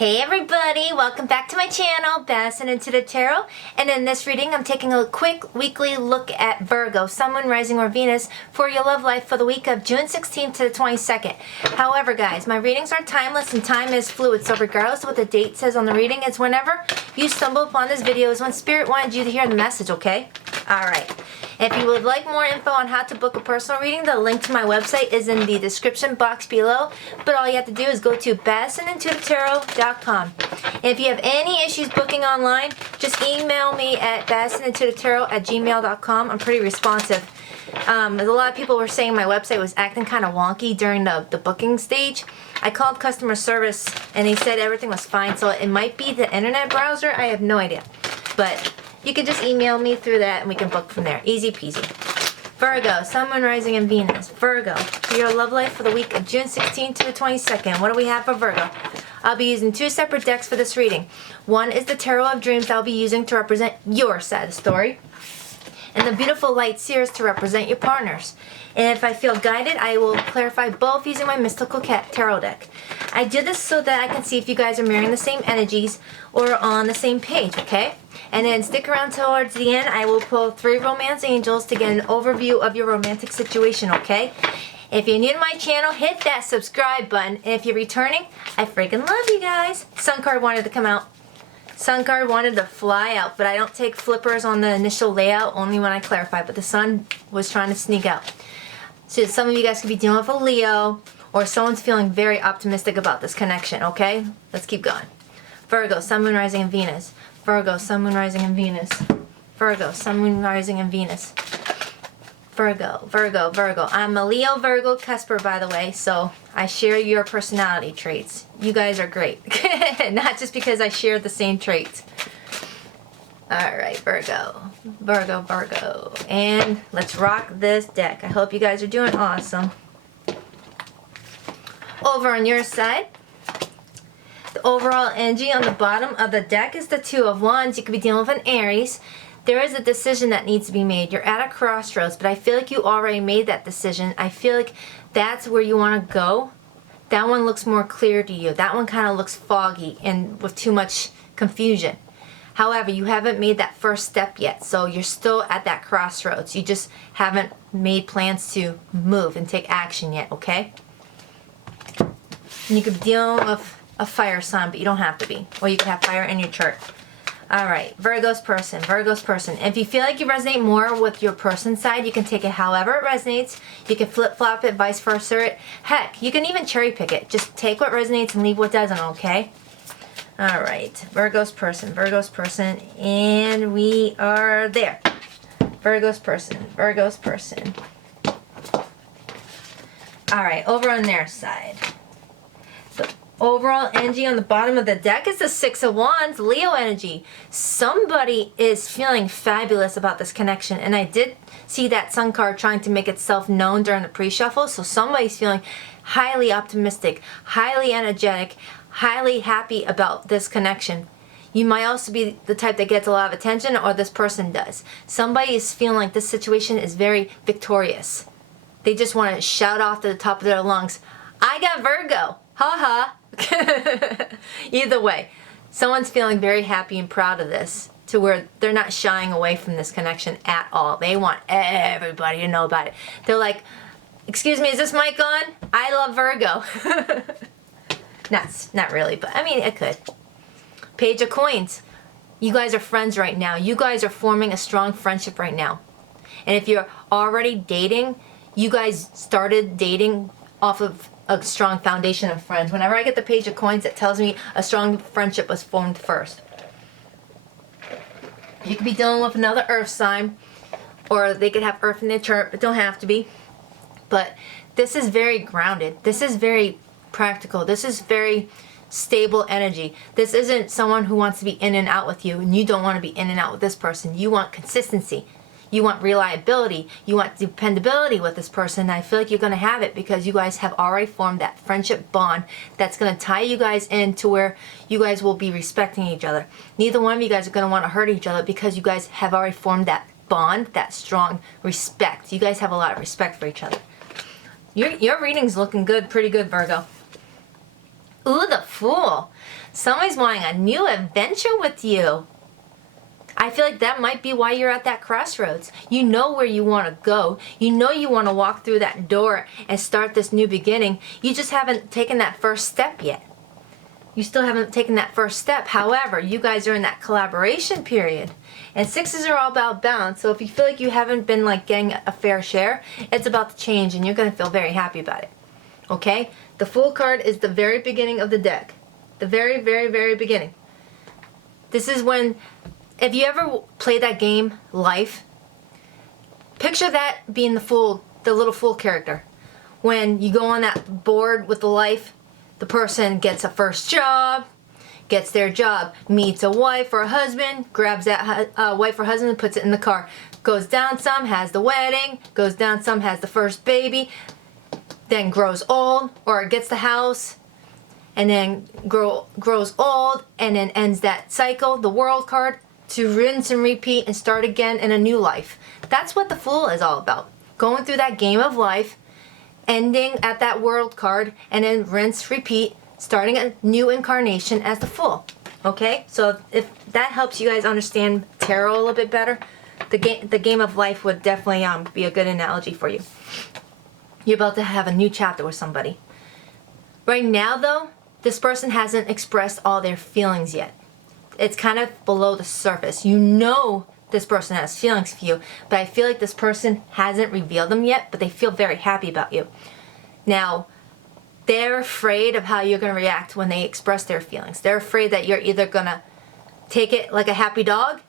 Hey everybody, welcome back to my channel, Baddison Intuitive Tarot. And in this reading, I'm taking a quick weekly look at Virgo, Sun, Moon, Rising, or Venus for your love life for the week of June 16th to the 22nd. However, guys, my readings are timeless and time is fluid, so regardless of what the date says on the reading, it's whenever you stumble upon this video is when Spirit wanted you to hear the message, okay? Alright. If you would like more info on how to book a personal reading, the link to my website is in the description box below. But all you have to do is go to BaddisonIntuitiveTarot.com. And if you have any issues booking online, just email me at BaddisonIntuitiveTarot@gmail.com. I'm pretty responsive. A lot of people were saying my website was acting kind of wonky during the booking stage. I called customer service and they said everything was fine, so it might be the internet browser. I have no idea. But you can just email me through that and we can book from there. Easy peasy. Virgo, Sun, Moon, Rising, and Venus. Virgo, for your love life for the week of June 16th to the 22nd. What do we have for Virgo? I'll be using two separate decks for this reading. One is the Tarot of Dreams I'll be using to represent your side of the story, and the beautiful Light Seers to represent your partners. And if I feel guided, I will clarify both using my Mystical Cat Tarot deck. I do this so that I can see if you guys are mirroring the same energies or on the same page, okay? And then stick around towards the end. I will pull 3 romance angels to get an overview of your romantic situation, okay? If you're new to my channel, hit that subscribe button. And if you're returning, I freaking love you guys. Sun card wanted to come out. Sun card wanted to fly out, but I don't take flippers on the initial layout, only when I clarify. But the sun was trying to sneak out. So some of you guys could be dealing with a Leo, or someone's feeling very optimistic about this connection, okay? Let's keep going. Virgo, Sun, Moon, Rising, and Venus. Virgo, Sun, Moon, Rising, and Venus. Virgo, Sun, Moon, Rising, and Venus. Virgo, Virgo, Virgo. I'm a Leo Virgo cusper, by the way, so I share your personality traits. You guys are great. Not just because I share the same traits. Alright, Virgo. Virgo, Virgo. And let's rock this deck. I hope you guys are doing awesome. Over on your side, the overall energy on the bottom of the deck is the Two of Wands. You could be dealing with an Aries. There is a decision that needs to be made. You're at a crossroads, but I feel like you already made that decision. I feel like that's where you want to go. That one looks more clear to you. That one kind of looks foggy and with too much confusion. However, you haven't made that first step yet, so you're still at that crossroads. You just haven't made plans to move and take action yet, okay? And you could be dealing with a fire sign, but you don't have to be. Or you could have fire in your chart. Alright, Virgo's person, Virgo's person. If you feel like you resonate more with your person side, you can take it however it resonates. You can flip-flop it, vice versa. Heck, you can even cherry pick it. Just take what resonates and leave what doesn't, okay? Alright, Virgo's person, Virgo's person. And we are there. Virgo's person, Virgo's person. Alright, over on their side. Overall energy on the bottom of the deck is the Six of Wands, Leo energy. Somebody is feeling fabulous about this connection, and I did see that Sun card trying to make itself known during the pre-shuffle, so somebody's feeling highly optimistic, highly energetic, highly happy about this connection. You might also be the type that gets a lot of attention, or this person does. Somebody is feeling like this situation is very victorious. They just want to shout off to the top of their lungs, I got Virgo! Ha ha! Either way, someone's feeling very happy and proud of this, to where they're not shying away from this connection at all. They want everybody to know about it. They're like, excuse me, is this mic on? I love Virgo. Not really, but I mean, it could. Page of Coins. You guys are friends right now. You guys are forming a strong friendship right now. And if you're already dating, you guys started dating off of a strong foundation of friends. Whenever I get the Page of Coins, it tells me a strong friendship was formed first. You could be dealing with another earth sign, or they could have earth in their chart, but don't have to be. But this is very grounded. This is very practical. This is very stable energy. This isn't someone who wants to be in and out with you, and you don't want to be in and out with this person. You want consistency. You want reliability. You want dependability with this person. And I feel like you're going to have it because you guys have already formed that friendship bond that's going to tie you guys in to where you guys will be respecting each other. Neither one of you guys are going to want to hurt each other because you guys have already formed that bond, that strong respect. You guys have a lot of respect for each other. Your reading's looking good, pretty good, Virgo. Ooh, the Fool. Somebody's wanting a new adventure with you. I feel like that might be why you're at that crossroads. You know where you want to go. You know you want to walk through that door and start this new beginning. You just haven't taken that first step yet. You still haven't taken that first step. However, you guys are in that collaboration period. And sixes are all about balance. So if you feel like you haven't been like getting a fair share, it's about to change and you're going to feel very happy about it. Okay? The Fool card is the very beginning of the deck. The very, very, very beginning. This is when, if you ever play that game, Life, picture that being the Fool, the little Fool character. When you go on that board with the Life, the person gets a first job, gets their job, meets a wife or a husband, grabs that wife or husband, puts it in the car, goes down some, has the wedding, goes down some, has the first baby, then grows old, or gets the house, and then grows old, and then ends that cycle, the World card, to rinse and repeat and start again in a new life. That's what the Fool is all about. Going through that game of life, ending at that World card, and then rinse, repeat, starting a new incarnation as the Fool. Okay? So if that helps you guys understand tarot a little bit better, the game of life would definitely be a good analogy for you. You're about to have a new chapter with somebody. Right now, though, this person hasn't expressed all their feelings yet. It's kind of below the surface. You know this person has feelings for you, but I feel like this person hasn't revealed them yet, but they feel very happy about you. Now, they're afraid of how you're going to react when they express their feelings. They're afraid that you're either going to take it like a happy dog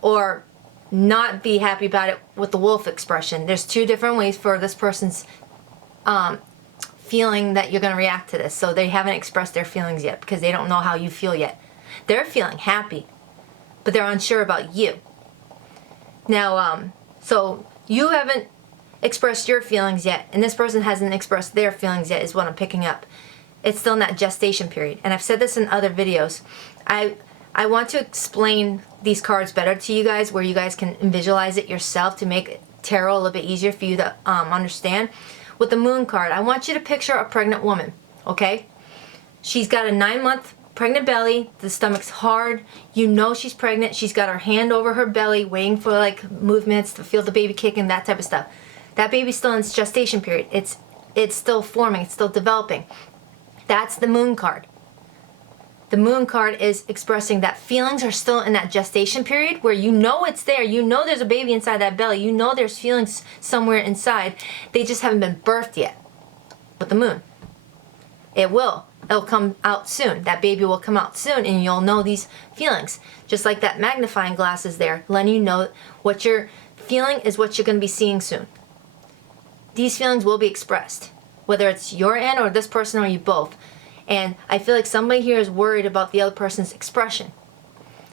or not be happy about it with the wolf expression. There's two different ways for this person's feeling that you're going to react to this. So they haven't expressed their feelings yet because they don't know how you feel yet. They're feeling happy, but they're unsure about you. Now, so you haven't expressed your feelings yet, and this person hasn't expressed their feelings yet, is what I'm picking up. It's still in that gestation period. And I've said this in other videos. I want to explain these cards better to you guys, where you guys can visualize it yourself to make tarot a little bit easier for you to understand. With the Moon card, I want you to picture a pregnant woman, okay? She's got a 9-month pregnant belly, the stomach's hard, you know she's pregnant, she's got her hand over her belly waiting for like movements to feel the baby kicking, that type of stuff. That baby's still in its gestation period. It's still forming, it's still developing. That's the Moon card. The Moon card is expressing that feelings are still in that gestation period where you know it's there, you know there's a baby inside that belly, you know there's feelings somewhere inside, they just haven't been birthed yet with the Moon. It will. It'll come out soon. That baby will come out soon and you'll know these feelings. Just like that magnifying glass is there, letting you know what you're feeling is what you're going to be seeing soon. These feelings will be expressed, whether it's your end or this person or you both. And I feel like somebody here is worried about the other person's expression.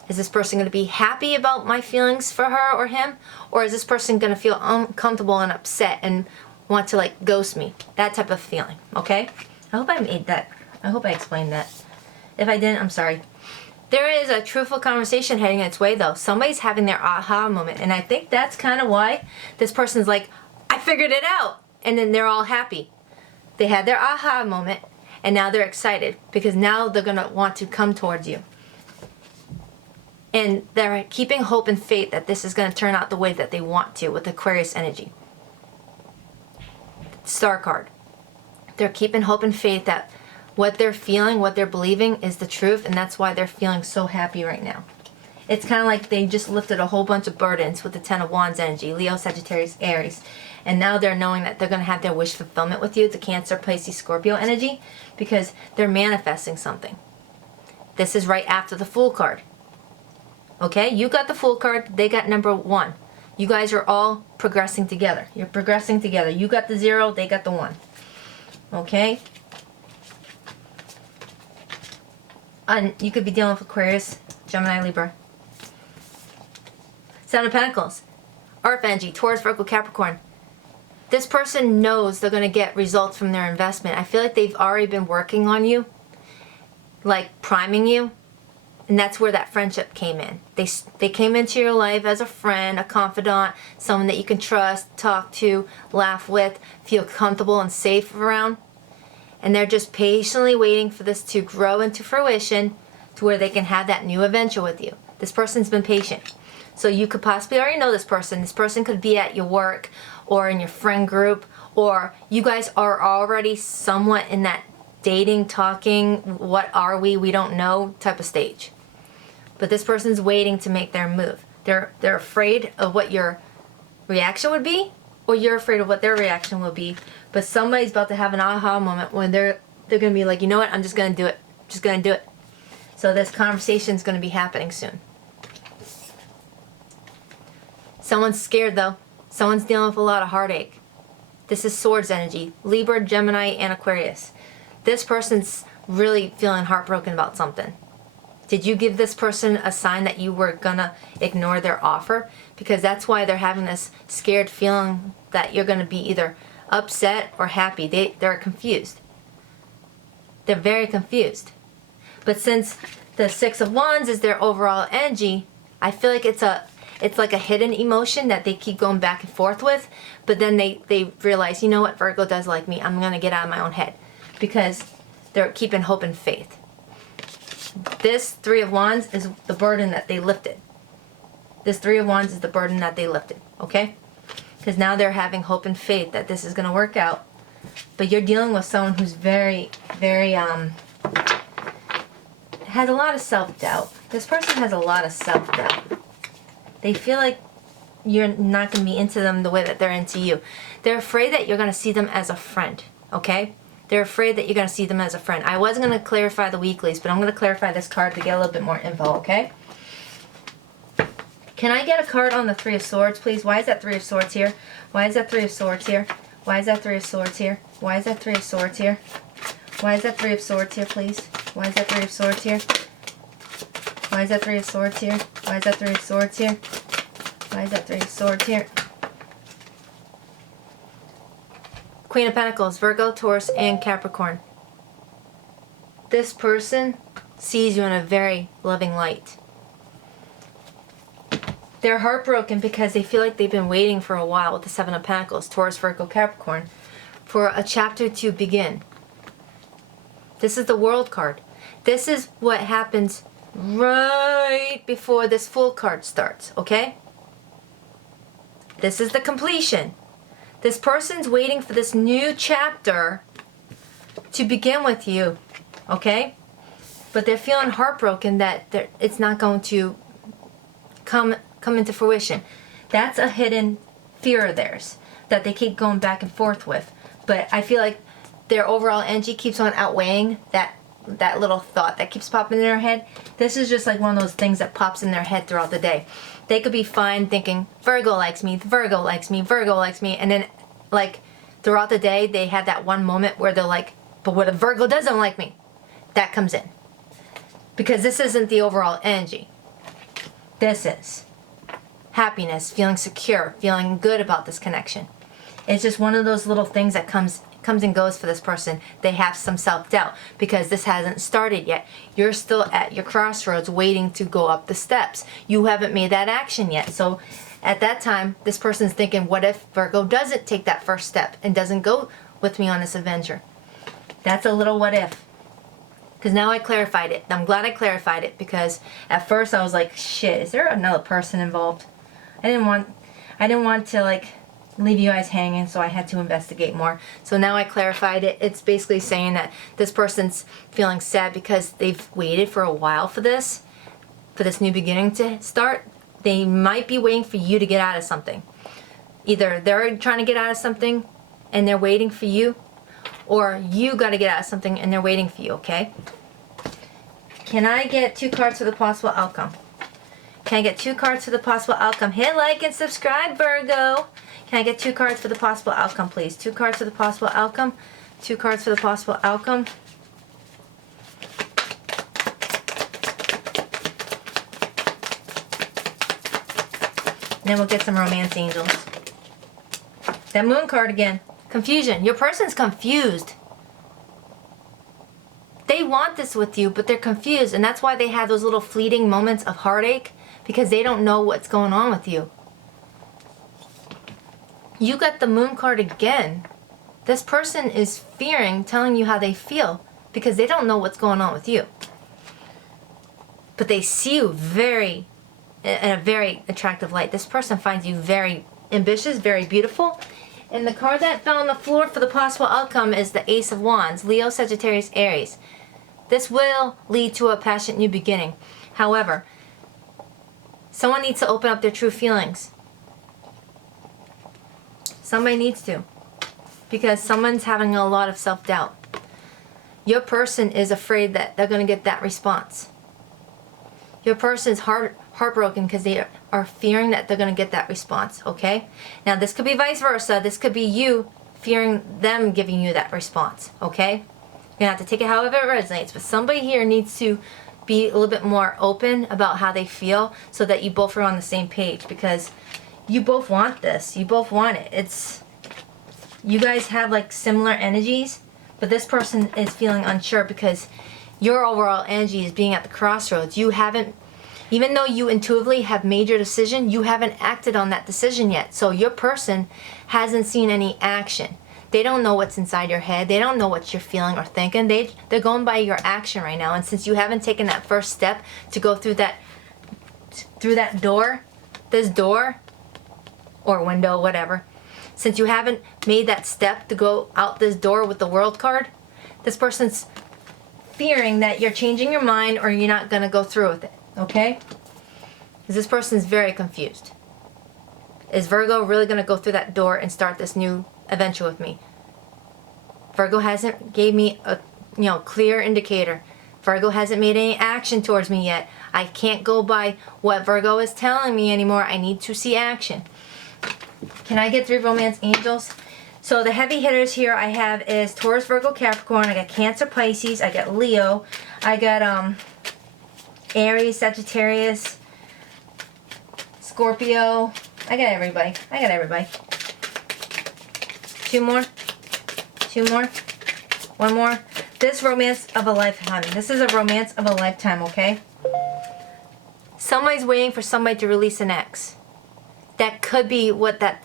Is this person going to be happy about my feelings for her or him? Or is this person going to feel uncomfortable and upset and want to like ghost me? That type of feeling, okay? I hope I made that. I hope I explained that. If I didn't, I'm sorry. There is a truthful conversation heading its way though. Somebody's having their aha moment. And I think that's kind of why this person's like, I figured it out. And then they're all happy. They had their aha moment and now they're excited because now they're going to want to come towards you. And they're keeping hope and faith that this is going to turn out the way that they want to with Aquarius energy. Star card. They're keeping hope and faith that what they're feeling, what they're believing is the truth, and that's why they're feeling so happy right now. It's kind of like they just lifted a whole bunch of burdens with the Ten of Wands energy, Leo, Sagittarius, Aries. And now they're knowing that they're going to have their wish fulfillment with you, the Cancer, Pisces, Scorpio energy, because they're manifesting something. This is right after the Fool card. Okay, you got the Fool card, they got number 1. You guys are all progressing together. You're progressing together. You got the 0, they got the 1. Okay? And you could be dealing with Aquarius, Gemini, Libra. Seven of Pentacles. Earth energy, Taurus, Virgo, Capricorn. This person knows they're going to get results from their investment. I feel like they've already been working on you, like priming you. And that's where that friendship came in. They came into your life as a friend, a confidant, someone that you can trust, talk to, laugh with, feel comfortable and safe around. And they're just patiently waiting for this to grow into fruition to where they can have that new adventure with you. This person's been patient. So you could possibly already know this person. This person could be at your work or in your friend group, or you guys are already somewhat in that dating, talking, what are we don't know type of stage. But this person's waiting to make their move. They're afraid of what your reaction would be, or you're afraid of what their reaction will be. But somebody's about to have an aha moment when they're gonna be like, you know what, I'm just gonna do it. Just gonna do it. So this conversation's gonna be happening soon. Someone's scared though. Someone's dealing with a lot of heartache. This is Swords energy. Libra, Gemini, and Aquarius. This person's really feeling heartbroken about something. Did you give this person a sign that you were gonna ignore their offer? Because that's why they're having this scared feeling that you're gonna be either upset or happy. They're confused. They're very confused. But since the Six of Wands is their overall energy, I feel like it's like a hidden emotion that they keep going back and forth with, but then they realize, you know what, Virgo does like me. I'm going to get out of my own head, because they're keeping hope and faith. This Three of Wands is the burden that they lifted. This Three of Wands is the burden that they lifted, okay? Because now they're having hope and faith that this is going to work out. But you're dealing with someone who's very, very, has a lot of self-doubt. This person has a lot of self-doubt. They feel like you're not going to be into them the way that they're into you. They're afraid that you're going to see them as a friend, okay? They're afraid that you're going to see them as a friend. I wasn't going to clarify the weeklies, but I'm going to clarify this card to get a little bit more info, okay? Can I get a card on the Three of Swords, please? Why is that Three of Swords here? Why is that Three of Swords here? Why is that Three of Swords here? Why is that Three of Swords here? Why is that Three of Swords here, please? Why is that Three of Swords here? Why is that Three of Swords here? Why is that Three of Swords here? Why is that Three of Swords here? Queen of Pentacles, Virgo, Taurus, and Capricorn. This person sees you in a very loving light. They're heartbroken because they feel like they've been waiting for a while with the Seven of Pentacles, Taurus, Virgo, Capricorn, for a chapter to begin. This is the World card. This is what happens right before this Fool card starts, okay? This is the completion. This person's waiting for this new chapter to begin with you, okay? But they're feeling heartbroken that it's not going to come into fruition. That's a hidden fear of theirs that they keep going back and forth with. But I feel like their overall energy keeps on outweighing that little thought that keeps popping in their head. This is just like one of those things that pops in their head throughout the day. They could be fine thinking, Virgo likes me, Virgo likes me, Virgo likes me, and then like throughout the day they have that one moment where they're like, but what if Virgo doesn't like me? That comes in. Because this isn't the overall energy. This is happiness, feeling secure, feeling good about this connection. It's just one of those little things that comes and goes for this person. They have some self-doubt because this hasn't started yet. You're still at your crossroads waiting to go up the steps. You haven't made that action yet. So at that time, this person's thinking, what if Virgo doesn't take that first step and doesn't go with me on this adventure? That's a little what if. Because now I clarified it. I'm glad I clarified it, because at first I was like, shit, is there another person involved? I didn't want to like leave you guys hanging, so I had to investigate more. So now I clarified it. It's basically saying that this person's feeling sad because they've waited for a while for this new beginning to start. They might be waiting for you to get out of something. Either they're trying to get out of something and they're waiting for you, or you got to get out of something and they're waiting for you, okay? Can I get 2 cards for the possible outcome? Can I get 2 cards for the possible outcome? Hit like and subscribe, Virgo. Can I get 2 cards for the possible outcome, please? 2 cards for the possible outcome. 2 cards for the possible outcome. Then we'll get some romance angels. That Moon card again. Confusion. Your person's confused. They want this with you, but they're confused. And that's why they have those little fleeting moments of heartache, because they don't know what's going on with you. You got the Moon card again. This person is fearing telling you how they feel because they don't know what's going on with you. But they see you in a very attractive light. This person finds you very ambitious, very beautiful. And the card that fell on the floor for the possible outcome is the Ace of Wands, Leo, Sagittarius, Aries. This will lead to a passionate new beginning. However, someone needs to open up their true feelings. Somebody needs to. Because someone's having a lot of self-doubt. Your person is afraid that they're going to get that response. Your person is heartbroken because they are fearing that they're going to get that response, okay? Now, this could be vice versa. This could be you fearing them giving you that response, okay? You're going to have to take it however it resonates. But somebody here needs to be a little bit more open about how they feel so that you both are on the same page, because you both want this. You both want it. You guys have like similar energies, but this person is feeling unsure because your overall energy is being at the crossroads. You haven't, even though you intuitively have made your decision, you haven't acted on that decision yet. So your person hasn't seen any action. They don't know what's inside your head. They don't know what you're feeling or thinking. They're going by your action right now. And since you haven't taken that first step to go through that door, this door or window, whatever, since you haven't made that step to go out this door with the World card, this person's fearing that you're changing your mind or you're not going to go through with it, okay? Because this person is very confused. Is Virgo really going to go through that door and start this new adventure with me? Virgo hasn't gave me a clear indicator. Virgo hasn't made any action towards me yet. I can't go by what Virgo is telling me anymore. I need to see action. Can I get 3 romance angels? So the heavy hitters here I have is Taurus, Virgo, Capricorn. I got Cancer, Pisces. I got Leo. I got Aries, Sagittarius, Scorpio. I got everybody. 2 more. 2 more. 1 more. This romance of a lifetime. This is a romance of a lifetime, okay? Somebody's waiting for somebody to release an ex. That could be what that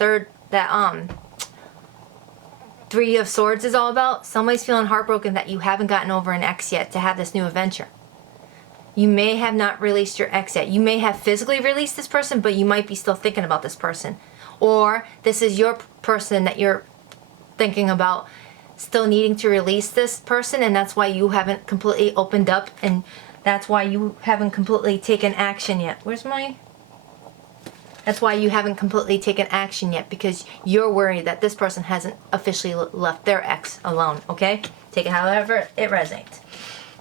3 of Swords is all about. Somebody's feeling heartbroken that you haven't gotten over an ex yet to have this new adventure. You may have not released your ex yet. You may have physically released this person, but you might be still thinking about this person. Or this is your person that you're thinking about still needing to release this person, and that's why you haven't completely opened up, and that's why you haven't completely taken action yet. That's why you haven't completely taken action yet, because you're worried that this person hasn't officially left their ex alone, okay? Take it however it resonates.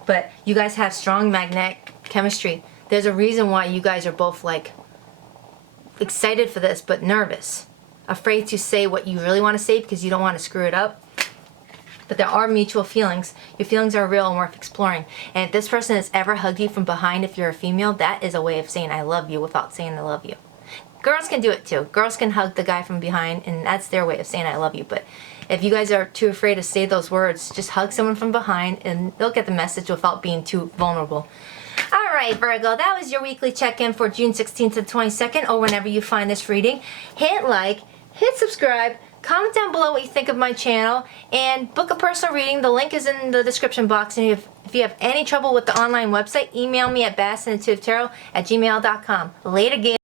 But you guys have strong magnetic chemistry. There's a reason why you guys are both like excited for this, but nervous. Afraid to say what you really want to say because you don't want to screw it up. But there are mutual feelings. Your feelings are real and worth exploring. And if this person has ever hugged you from behind, if you're a female, that is a way of saying I love you without saying I love you. Girls can do it too. Girls can hug the guy from behind, and that's their way of saying I love you. But if you guys are too afraid to say those words, just hug someone from behind and they'll get the message without being too vulnerable. Alright, Virgo, that was your weekly check-in for June 16th to 22nd, or whenever you find this reading. Hit like, hit subscribe, comment down below what you think of my channel, and book a personal reading. The link is in the description box. And if you have any trouble with the online website, email me at BaddisonIntuitiveTarot@gmail.com. Later, game.